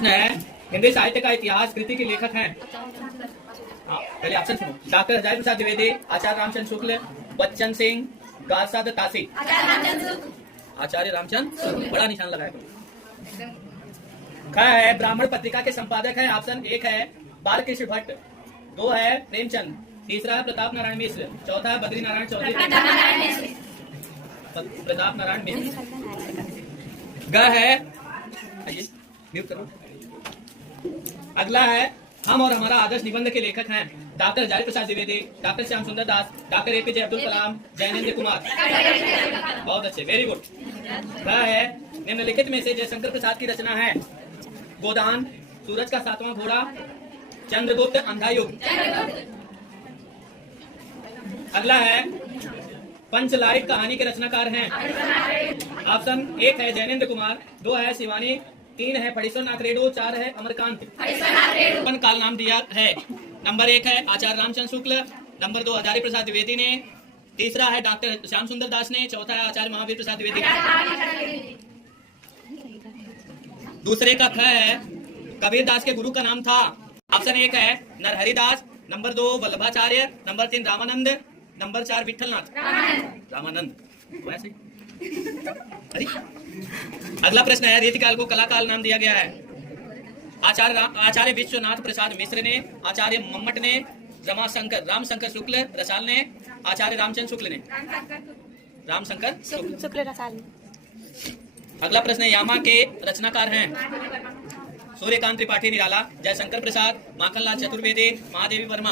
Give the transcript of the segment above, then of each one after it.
प्रश्न है, हिंदी साहित्य का इतिहास कृति के लेखक हैं। पहले ऑप्शन सुनो। डॉक्टर हजारी प्रसाद द्विवेदी, आचार्य रामचंद्र शुक्ल, बच्चन सिंह, गासाद तासी। आचार्य रामचंद्र शुक्ल। बड़ा निशान लगाया। क्या है? ब्राह्मण पत्रिका के संपादक है। ऑप्शन एक है बालकृष्ण भट्ट, दो है प्रेमचंद, तीसरा है प्रताप नारायण मिश्र, चौथा है बद्री नारायण चौधरी। प्रताप नारायण मिश्र। ग है, म्यूट करो। अगला है, हम और हमारा आदर्श निबंध के लेखक हैं डॉक्टर हजारी प्रसाद द्विवेदी, डॉक्टर श्याम सुंदर दास, डॉक्टर एपीजे अब्दुल कलाम, जयनेंद्र कुमार। बहुत अच्छे, वेरी गुड। क्या है? निम्नलिखित में से जयशंकर प्रसाद की रचना है गोदान, सूरज का सातवां घोड़ा, चंद्रगुप्त, अंधा युग। अगला है, पंचलाइट कहानी के रचनाकार हैं। ऑप्शन एक है जयनेंद्र कुमार, दो है शिवानी, तीन है फणीश्वरनाथ रेडो, चार है अमरकांत। काल नाम दिया है। नंबर एक है आचार्य रामचंद्र शुक्ल, नंबर दो हजारी प्रसाद द्विवेदी ने, तीसरा है डॉक्टर श्याम सुंदर दास ने, चौथा है आचार्य महावीर प्रसाद द्विवेदी। दूसरे का ख है, कबीर दास के गुरु का नाम था। ऑप्शन एक है नरहरि दास, नंबर दो वल्लभाचार्य, नंबर तीन रामानंद, नंबर चार विठलनाथ। रामानंद। अगला प्रश्न है, रीतिकाल को कलाकाल नाम दिया गया है। आचार्य विश्वनाथ प्रसाद मिश्र ने, आचार्य मम्मट ने, रामशंकर शुक्ल रसाल ने, आचार्य रामचंद्र शुक्ल ने। रामशंकर शुक्ल रसाल। अगला प्रश्न है, यामा के रचनाकार हैं सूर्यकांत त्रिपाठी निराला, जयशंकर प्रसाद, माखनलाल चतुर्वेदी, महादेवी वर्मा।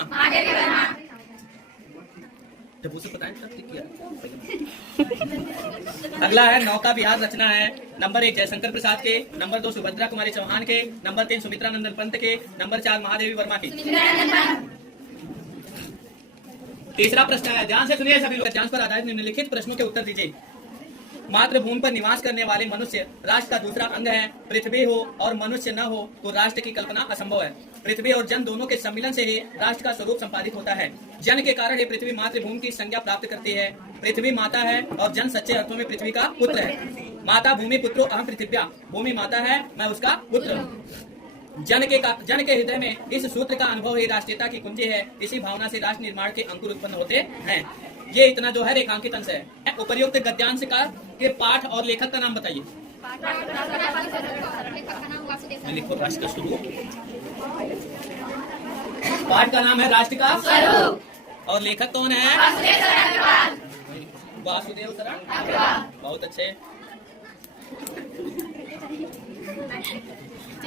अगला है, नौका विहार रचना है। नंबर एक जयशंकर प्रसाद के, नंबर दो सुभद्रा कुमारी चौहान के, नंबर तीन सुमित्रा नंदन पंत के, नंबर चार महादेवी वर्मा की। तीसरा प्रश्न है, ध्यान से सुनिए सभी लोग, ध्यान पर आधारित निम्नलिखित प्रश्नों के उत्तर दीजिए। मातृभूमि पर निवास करने वाले मनुष्य राष्ट्र का दूसरा अंग है। पृथ्वी हो और मनुष्य न हो तो राष्ट्र की कल्पना असंभव है। पृथ्वी और जन दोनों के सम्मिलन से ही राष्ट्र का स्वरूप संपादित होता है। जन के कारण ही पृथ्वी मातृभूमि की संज्ञा प्राप्त करती है। पृथ्वी माता है और जन सच्चे अर्थों में पृथ्वी का पुत्र है। माता भूमि पुत्रो अहम पृथिव्या, भूमि माता है, मैं उसका पुत्र हूँ। जन के हृदय में इस सूत्र का अनुभव ही राष्ट्रीयता की कुंजी है। इसी भावना से राष्ट्र निर्माण के अंकुर उत्पन्न होते हैं। ये इतना जो है रेखांकित अंश है। उपर्युक्त गद्यांश का के पाठ और लेखक का नाम बताइए। लिखो राष्ट्र का स्वरूप। पाठ का नाम है राष्ट्र का स्वरूप और लेखक कौन है? वासुदेव शरण। बहुत अच्छे।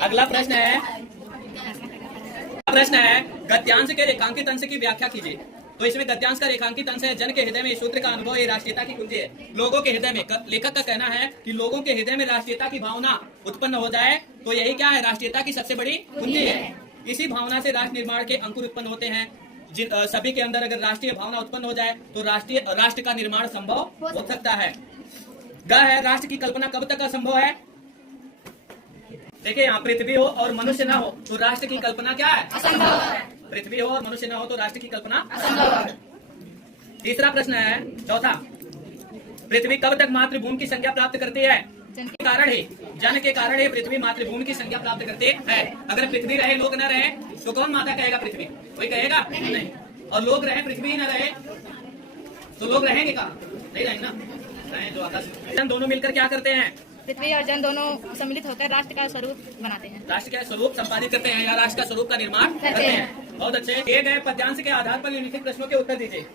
अगला प्रश्न है गद्यांश के रेखांकित अंश की व्याख्या कीजिए। तो इसमें गद्यांश का रेखांकित अंश है, जन के हृदय में सूत्र का अनुभव ये राष्ट्रीयता की कुंजी है। लोगों के हृदय में, लेखक का कहना है कि लोगों के हृदय में राष्ट्रीयता की भावना उत्पन्न हो जाए तो यही क्या है? राष्ट्रीयता की सबसे बड़ी कुंजी है। इसी भावना से राष्ट्र निर्माण के अंकुर उत्पन्न होते हैं। सभी के अंदर अगर राष्ट्रीय भावना उत्पन्न हो जाए तो राष्ट्र का निर्माण संभव हो सकता है। ग है, राष्ट्र की कल्पना कब तक असंभव है? देखिए यहाँ, पृथ्वी हो और मनुष्य न हो तो राष्ट्र की कल्पना क्या है? असंभव है। पृथ्वी हो और मनुष्य न हो तो राष्ट्र की कल्पना असंभव है। तीसरा प्रश्न है, चौथा, पृथ्वी कब तक मातृभूमि की संज्ञा प्राप्त करती है? जन के कारण ही पृथ्वी मातृभूमि की संज्ञा प्राप्त करती है। अगर पृथ्वी रहे लोग न रहे तो कौन माता कहेगा? पृथ्वी कोई कहेगा नहीं। और लोग रहे पृथ्वी न रहे तो लोग रहेंगे कहाँ? नहीं रहेंगे ना, रहे जो आकाश। दोनों मिलकर क्या करते हैं? पृथ्वी और जन दोनों सम्मिलित होकर राष्ट्र का स्वरूप बनाते हैं। राष्ट्र का स्वरूप संपादित करते हैं या राष्ट्र का स्वरूप का निर्माण करते हैं। बहुत अच्छे। दिए गए पद्यांश के आधार पर निम्नलिखित प्रश्नों के उत्तर दीजिए।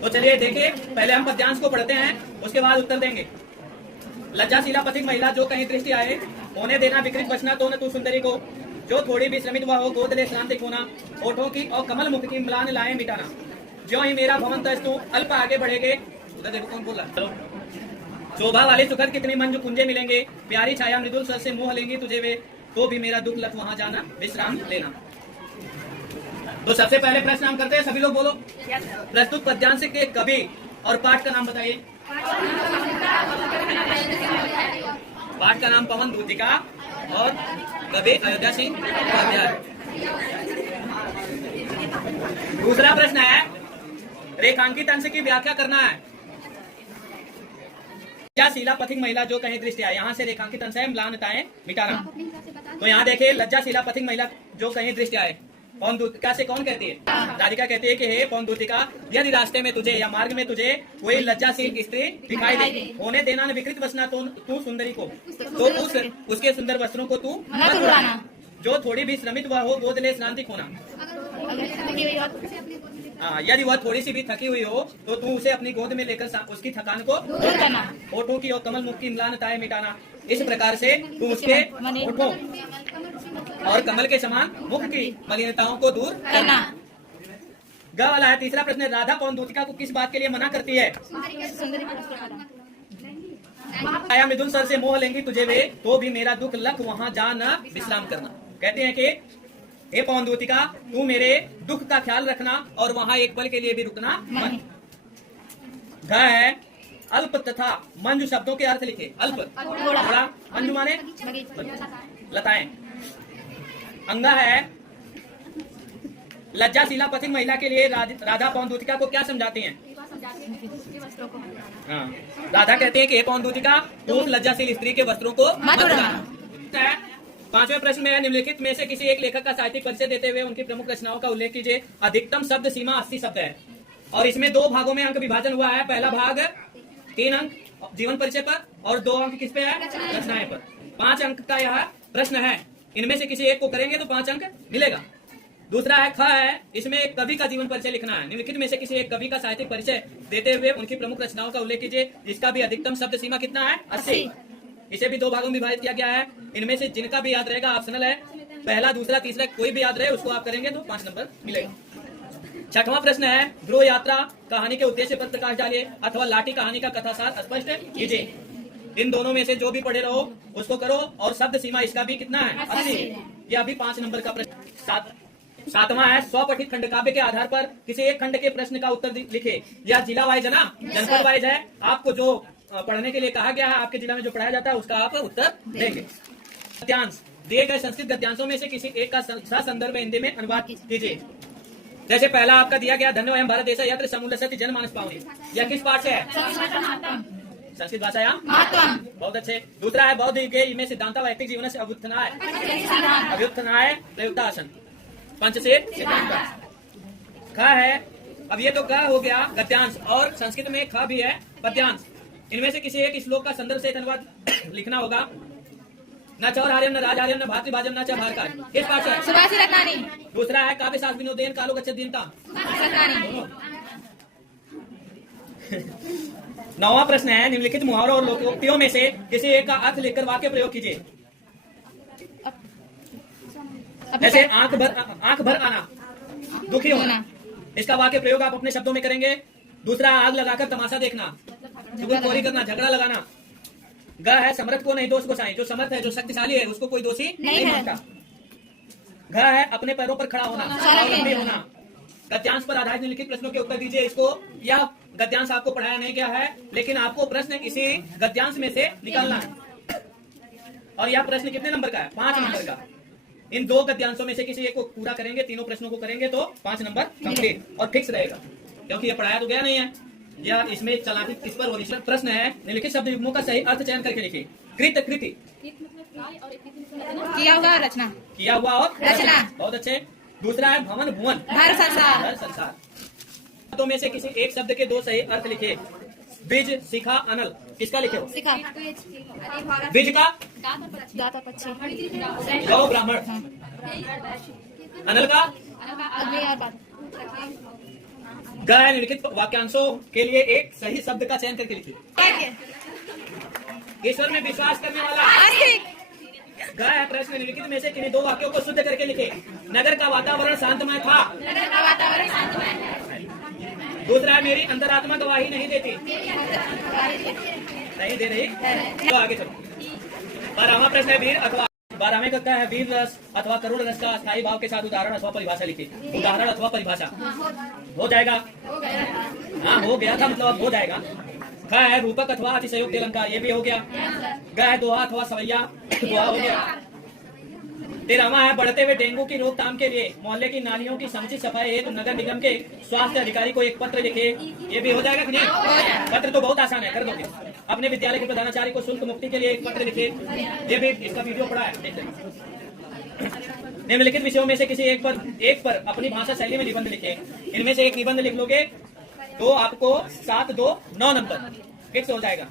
तो चलिए देखिए, पहले हम पद्यांश को पढ़ते हैं, उसके बाद उत्तर देंगे। लज्जाशीला पथिक महिला जो कहीं दृष्टि आए, होने देना विकृत बचना तो न तू सुंदरी को, जो थोड़ी भी श्रमित वह हो गोद ले श्रांति खोना, होठों की और कमल मुख की म्लान लाए मिटाना, जो ही मेरा भवन तस्तु अल्प आगे बढ़ेगे। उधर देखो कौन बोला। शोभा वाले सुखद कितनी मंजू कुंजे मिलेंगे, प्यारी छाया मृदुल स्वर से मुंह लेंगी तुझे वे, तो भी मेरा दुख लत वहां जाना विश्राम लेना। तो सबसे पहले प्रश्न हम करते हैं, सभी लोग बोलो। प्रस्तुत पद्यांश के कवि और पाठ का नाम बताइए। पाठ का नाम पवन दूतिका और कवि अयोध्या सिंह उपाध्याय। दूसरा प्रश्न है, रेखांकित अंश की व्याख्या करना है। लज्जाशीला पथिक महिला जो कहीं दृष्टि आए, यहाँ से रेखांकित अंश है म्लानताएं मिटाना। तो यहाँ देखिए लज्जाशीला पथिक महिला जो कहीं दृष्टि आए, पौनदूतिका से कौन कहती है? राधिका कहती है कि हे पौनदूतिका, यदि रास्ते में तुझे या मार्ग में तुझे कोई लज्जाशील स्त्री दिखाई दे, होने देना न विकृत वसना तो तू सुंदरी को, तो उसके सुंदर वस्त्रों को तू मत उड़ाना। जो थोड़ी भी श्रमित वह हो गोद ले स्नांतिक होना। यदि वह थोड़ी सी भी थकी हुई हो तो तू उसे अपनी गोद में लेकर उसकी थकान को दूर करना। होठों की और कमल मुख की म्लानताएं मिटाना। इस प्रकार से तू उसके होठों और कमल के समान मुख की मलिनताओं को दूर करना। ग वाला है तीसरा प्रश्न, राधा पौनदूतिका को किस बात के लिए मना करती है? आया मिथुन सर से मोह लेंगी तुझे वे, तो भी मेरा दुख लख वहां जा न विश्राम करना। कहते हैं कि हे पौनदूतिका, तू मेरे दुख का ख्याल रखना और वहां एक पल के लिए भी रुकना मत। घ है अल्प तथा मंजू शब्दों के अर्थ लिखे। अल्प थोड़ा, मंजू माने लताएं। अंगा है लज्जाशीला पथिक महिला के लिए राधा पौनदूतिका को क्या समझाती हैं? हाँ, राधा कहते हैं कि हे पौनदूतिका, तू उस लज्जाशील स्त्री के वस्त्रों को मत उड़ाना। पांचवें प्रश्न में निम्नलिखित में से किसी एक लेखक का साहित्यिक परिचय देते हुए उनकी प्रमुख रचनाओं का उल्लेख कीजिए। अधिकतम शब्द सीमा 80 शब्द है और इसमें 2 भागों में अंक विभाजन हुआ है। पहला भाग 3 अंक जीवन परिचय पर और 2 अंक किस पे है? रचनाएं पर। 5 अंक का यह प्रश्न है, इनमें से किसी एक को करेंगे तो 5 अंक मिलेगा। दूसरा है ख है, इसमें एक कवि का जीवन परिचय लिखना है। निम्नलिखित में से किसी एक कवि का साहित्यिक परिचय देते हुए उनकी प्रमुख रचनाओं का उल्लेख कीजिए, जिसका भी अधिकतम शब्द सीमा कितना है? 80। इसे भी 2 भागों में विभाजित किया गया है। इनमें से जिनका भी याद रहेगा ऑप्शनल है, पहला दूसरा तीसरा कोई भी याद रहे उसको आप करेंगे तो 5 नंबर मिलेगा। 6वां प्रश्न है, ध्रुव यात्रा कहानी के उद्देश्य पर प्रकाश डालिए अथवा लाठी कहानी का कथासार स्पष्ट कीजिए। इन दोनों में से जो भी पढ़े रहो उसको करो और शब्द सीमा इसका भी कितना है? 80। यह भी 5 नंबर का प्रश्न। 7वां है, स्वपठित खंड काव्य के आधार पर किसी एक खंड के प्रश्न का उत्तर लिखे। यह जिला वाइज है ना, जनपद वाइज है। आपको जो पढ़ने के लिए कहा गया है, आपके जिला में जो पढ़ाया जाता है उसका आप उत्तर देंगे। गद्यांश, दिए गए संस्कृत गद्यांशों में से किसी एक का संदर्भ हिंदी में अनुवाद कीजिए। जैसे पहला आपका दिया गया, धन्य वयम भारत देश यत्र समूलसति जनमानस पावनी। यह किस पाठ से है? संस्कृत भाषा या बहुत अच्छे। दूसरा है, बौद्ध युगे में सिद्धांत वैयक्तिक जीवन से अभ्युत्थानाय प्रयुक्तासन पंच से सिद्धांत। ख है, अब ये तो क हो गया गद्यांश और संस्कृत में ख भी है पद्यांश। इनमें से किसी एक श्लोक का संदर्भ सहित अनुवाद लिखना होगा। न चौर हार्यम न राज हार्यम न भातृभाजम न च भारकार। किस पाठ से? सुभाषी रत्नानी। दूसरा है, काव्य शास्त्र विनोदेन कालो गच्छति दीनता। 9वां प्रश्न है, निम्नलिखित मुहावरों और लोकोक्तियों में से किसी एक का अर्थ लेकर वाक्य प्रयोग कीजिए। जैसे आंख भर आना, दुखी होना, इसका वाक्य प्रयोग आप अपने शब्दों में करेंगे। दूसरा, आग लगाकर तमाशा देखना, चोरी करना, झगड़ा लगाना। ग है, समर्थ को नहीं दोष गोसाई, जो समर्थ है जो शक्तिशाली है उसको कोई दोषी नहीं मानता। घ है, अपने पैरों पर खड़ा होना, स्वावलंबी होना। गद्यांश पर आधारित निम्नलिखित प्रश्नों के उत्तर दीजिए। इसको यह गद्यांश आपको पढ़ाया नहीं गया है, लेकिन आपको प्रश्न इसी गद्यांश में से निकालना है। और यह प्रश्न कितने नंबर का है? 5 नंबर का। इन 2 गद्यांशों में से किसी एक को पूरा करेंगे, तीनों प्रश्नों को करेंगे तो 5 नंबर कंप्लीट और फिक्स रहेगा, क्योंकि ये पढ़ाया तो गया नहीं है। यह इसमें चलाकी इस पर होनी चाहिए। प्रश्न है, निम्नलिखित शब्द युग्मों का सही अर्थ चयन करके लिखिए। कृत, कृति, किया हुआ रचना, किया हुआ और रचना। बहुत अच्छे। दूसरा है, भवन भुवन, घर संसार। तो में से किसी एक शब्द के 2 सही अर्थ लिखे। बीज, शिखा, अनल, किसका लिखे हो? शिखा। बीज का दाता पक्षी, गौ ब्राह्मण। अनल का अग्नि और बात। गाय। निम्नलिखित वाक्यांशों के लिए एक सही शब्द का चयन करके लिखिए। ईश्वर में विश्वास करने वाला। गाय है प्रश्न, निम्नलिखित में से किन्हीं 2 वाक्यों को शुद्ध करके लिखे। नगर का वातावरण शांतमय था। दूसरा है, मेरी अंतरात्मा गवाही नहीं देती, नहीं दे रही। तो आगे चलो। 12वां प्रश्न है, वीर अथवा 12वें का है, वीर रस अथवा करुण रस का स्थायी भाव के साथ उदाहरण अथवा परिभाषा लिखिए। उदाहरण अथवा परिभाषा हो जाएगा। हाँ, हो गया था, मतलब अब हो जाएगा। ख है, रूपक अथवा अतिशयोक्ति अलंकार, ये भी हो गया। ग है, दोहा अथवा सवैया, दोहा हो गया। 13वां है, बढ़ते हुए डेंगू की रोकथाम के लिए मोहल्ले की नालियों की समुचित सफाई हेतु नगर निगम के स्वास्थ्य अधिकारी को एक पत्र लिखे। ये भी हो जाएगा कि नहीं? पत्र तो बहुत आसान है, कर दोगे। अपने विद्यालय के प्रधानाचार्य को शुल्क मुक्ति के लिए एक पत्र लिखे। ये भी इसका वीडियो पड़ा है, देख लें। निम्नलिखित विषयों में से किसी एक पर अपनी भाषा शैली में निबंध लिखे। इनमें से एक निबंध लिख लोगे तो आपको 7, 2, 9 नंबर फिक्स हो जाएगा।